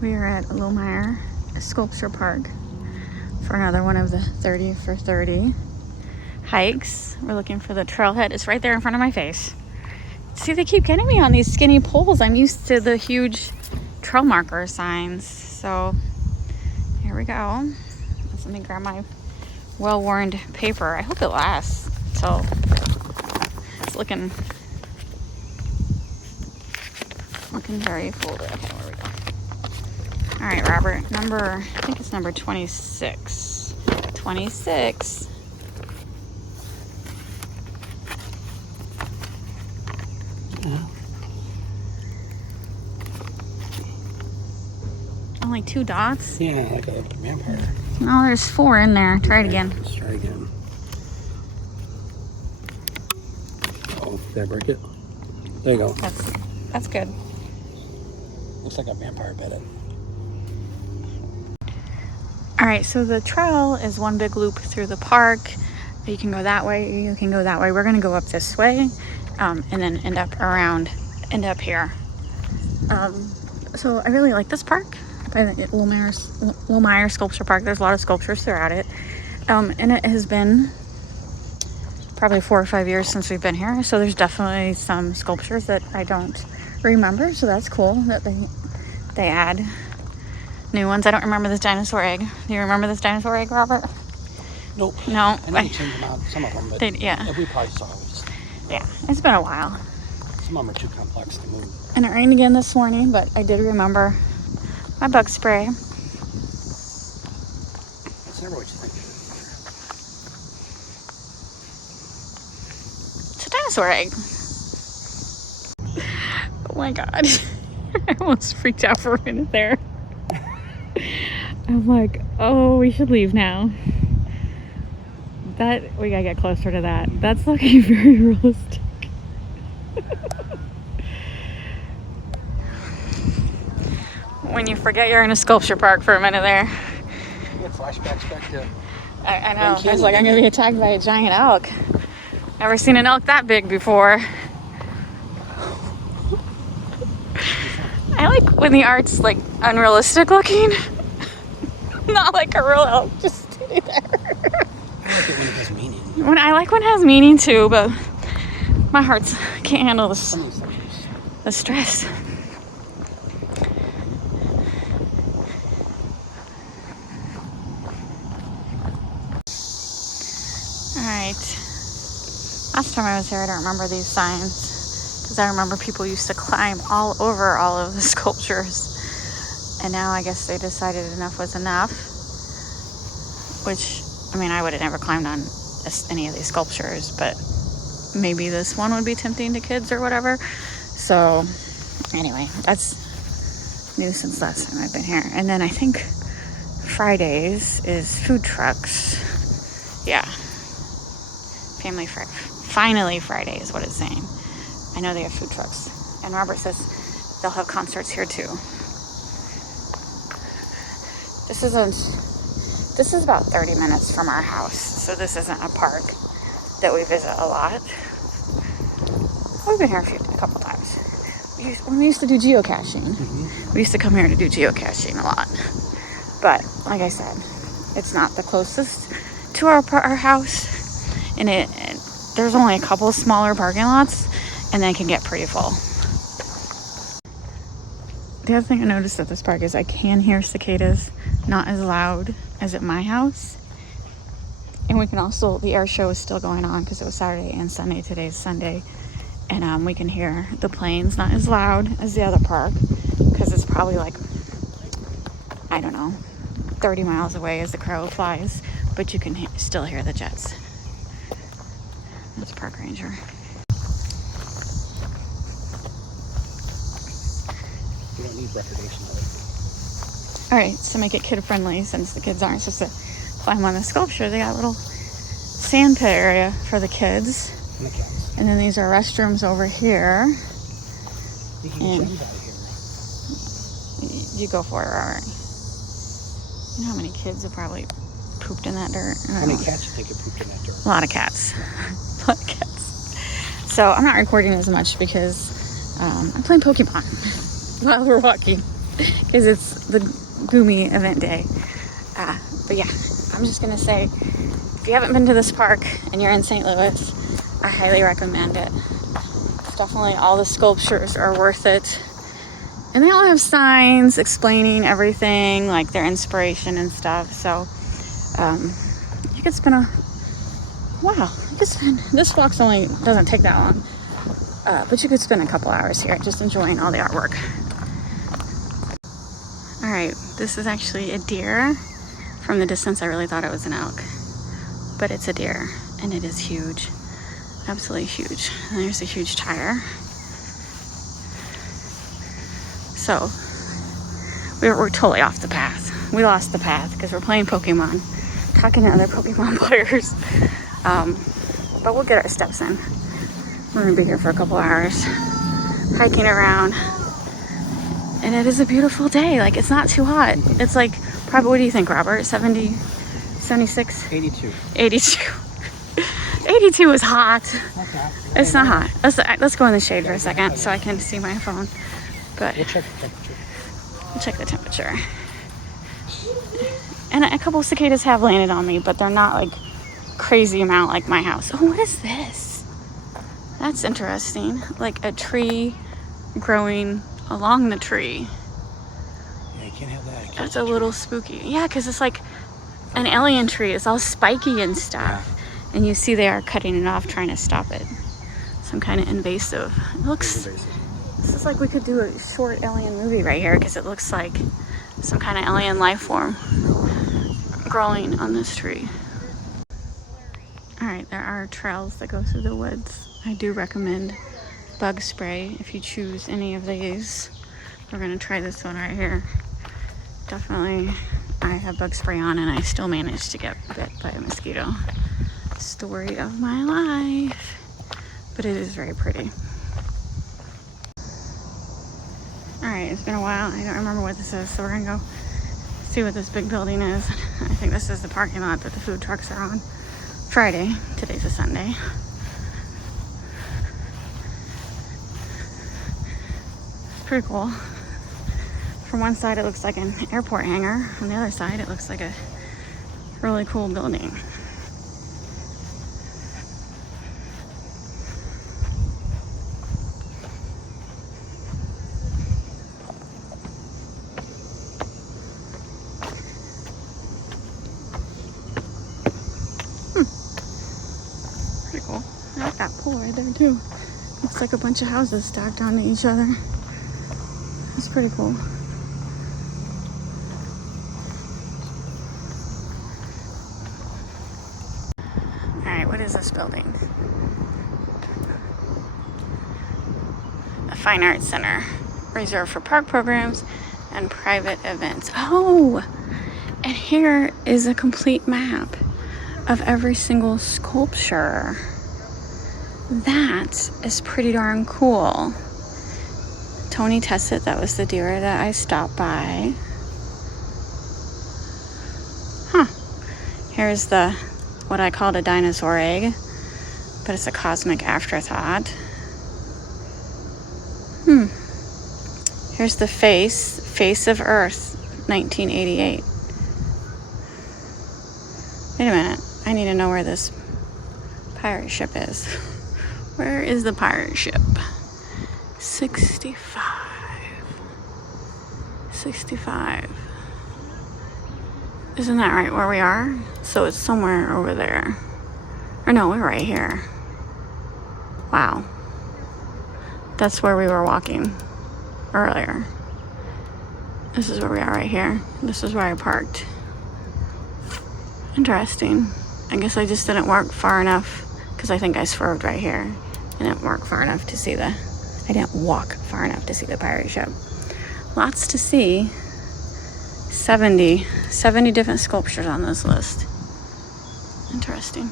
We are at Laumeier Sculpture Park for another one of the 30 for 30 hikes. We're looking for the trailhead. It's right there in front of my face. See, they keep getting me on these skinny poles. I'm used to the huge trail marker signs. So here we go. Let me grab my well-worn paper. I hope it lasts till it's looking very folded. Okay, where we go. All right, Robert, I think it's number 26. 26. Yeah. Only 2 dots? Yeah, like a vampire. No, there's 4 in there. Try it again. Let's try again. Oh, did I break it? There you go. That's good. Looks like a vampire bedded. All right, so the trail is one big loop through the park. You can go that way, you can go that way. We're gonna go up this way and then end up here. So I really like this park, Laumeier Sculpture Park. There's a lot of sculptures throughout it. And it has been probably 4 or 5 years since we've been here. So there's definitely some sculptures that I don't remember. So that's cool that they add new ones. I don't remember this dinosaur egg. Do you remember this dinosaur egg, Robert? Nope. No. I know you changed them out, some of them, but yeah. We probably saw it. Yeah, it's been a while. Some of them are too complex to move. And it rained again this morning, but I did remember my bug spray. It's never what you think. It's a dinosaur egg. Oh my God. I almost freaked out for a minute there. I'm like, oh, we should leave now. We gotta get closer to that. That's looking very realistic. When you forget you're in a sculpture park for a minute there. You get flashbacks back to... I know. I was like, I'm gonna be attacked by a giant elk. Never seen an elk that big before. I like when the art's like unrealistic looking. Not like a real elk just sitting there. I like it when it has meaning. I like when it has meaning too, but my heart can't handle the stress. Alright. Last time I was here, I don't remember these signs. Because I remember people used to climb all over all of the sculptures. And now I guess they decided enough was enough. Which, I mean, I would have never climbed on any of these sculptures, but maybe this one would be tempting to kids or whatever. So, anyway, that's new since last time I've been here. And then I think Fridays is food trucks. Yeah. Finally Friday is what it's saying. I know they have food trucks. And Robert says they'll have concerts here too. This is about 30 minutes from our house, so this isn't a park that we visit a lot. We've been here a couple times. When we used to do geocaching, we used to come here to do geocaching a lot. But like I said, it's not the closest to our house, and there's only a couple smaller parking lots, and they can get pretty full. The other thing I noticed at this park is I can hear cicadas, not as loud as at my house. And we can also, the air show is still going on because it was Saturday and Sunday. Today's Sunday. And we can hear the planes, not as loud as the other park because it's probably like, I don't know, 30 miles away as the crow flies. But you can still hear the jets. That's a park ranger. You don't need recordation of it. All right, to make it kid friendly, since the kids aren't supposed to climb on the sculpture, they got a little sand pit area for the kids. And the cats. And then these are restrooms over here. You can get out of here. You go for it, Robert. You know how many kids have probably pooped in that dirt? How many cats you think have pooped in that dirt? A lot of cats. A lot of cats. So I'm not recording as much because I'm playing Pokemon while we're walking. because it's the Gumi event day. But yeah, I'm just gonna say, if you haven't been to this park and you're in St. Louis, I highly recommend it. It's definitely, all the sculptures are worth it. And they all have signs explaining everything, like their inspiration and stuff. So you could spend this walk's only doesn't take that long. But you could spend a couple hours here just enjoying all the artwork. All right, this is actually a deer. From the distance, I really thought it was an elk, but it's a deer, and it is huge, absolutely huge. And there's a huge tire. So we're totally off the path. We lost the path because we're playing Pokemon, talking to other Pokemon players. But we'll get our steps in. We're gonna be here for a couple hours, hiking around. And it is a beautiful day. Like, it's not too hot. It's like, probably, what do you think, Robert? 70, 76? 82. 82. 82 is hot. Okay. It's not hot. Let's go in the shade for a second so I can see my phone. But We'll check the temperature. we'll check the temperature. And a couple cicadas have landed on me, but they're not like crazy amount like my house. Oh, what is this? That's interesting. Like a tree growing along the tree. Yeah, you can't have that. That's a little spooky. Yeah, because it's like an alien tree. It's all spiky and stuff. Yeah. And you see they are cutting it off, trying to stop it. Some kind of invasive. It looks... This is like we could do a short alien movie right here, because it looks like some kind of alien life form growing on this tree. All right, there are trails that go through the woods. I do recommend bug spray if you choose any of these. We're gonna try this one right here. Definitely, I have bug spray on and I still managed to get bit by a mosquito. Story of my life. But it is very pretty. All right, it's been a while. I don't remember what this is, so we're gonna go see what this big building is. I think this is the parking lot that the food trucks are on. Friday, today's a Sunday. It's pretty cool. From one side it looks like an airport hangar. On the other side it looks like a really cool building. Pretty cool. I like that pool right there too. Looks like a bunch of houses stacked onto each other. It's pretty cool. Alright, what is this building? A fine arts center. Reserved for park programs and private events. Oh! And here is a complete map of every single sculpture. That is pretty darn cool. Tony Tessett, that was the deer that I stopped by. Huh. Here's the, what I called a dinosaur egg, but it's a cosmic afterthought. Here's the face of Earth, 1988. Wait a minute, I need to know where this pirate ship is. Where is the pirate ship? 65. 65. Isn't that right where we are? So it's somewhere over there. Or no, we're right here. Wow. That's where we were walking earlier. This is where we are right here. This is where I parked. Interesting. I guess I just didn't walk far enough because I think I swerved right here. I didn't walk far enough to see I didn't walk far enough to see the pirate ship. Lots to see. 70 different sculptures on this list. Interesting.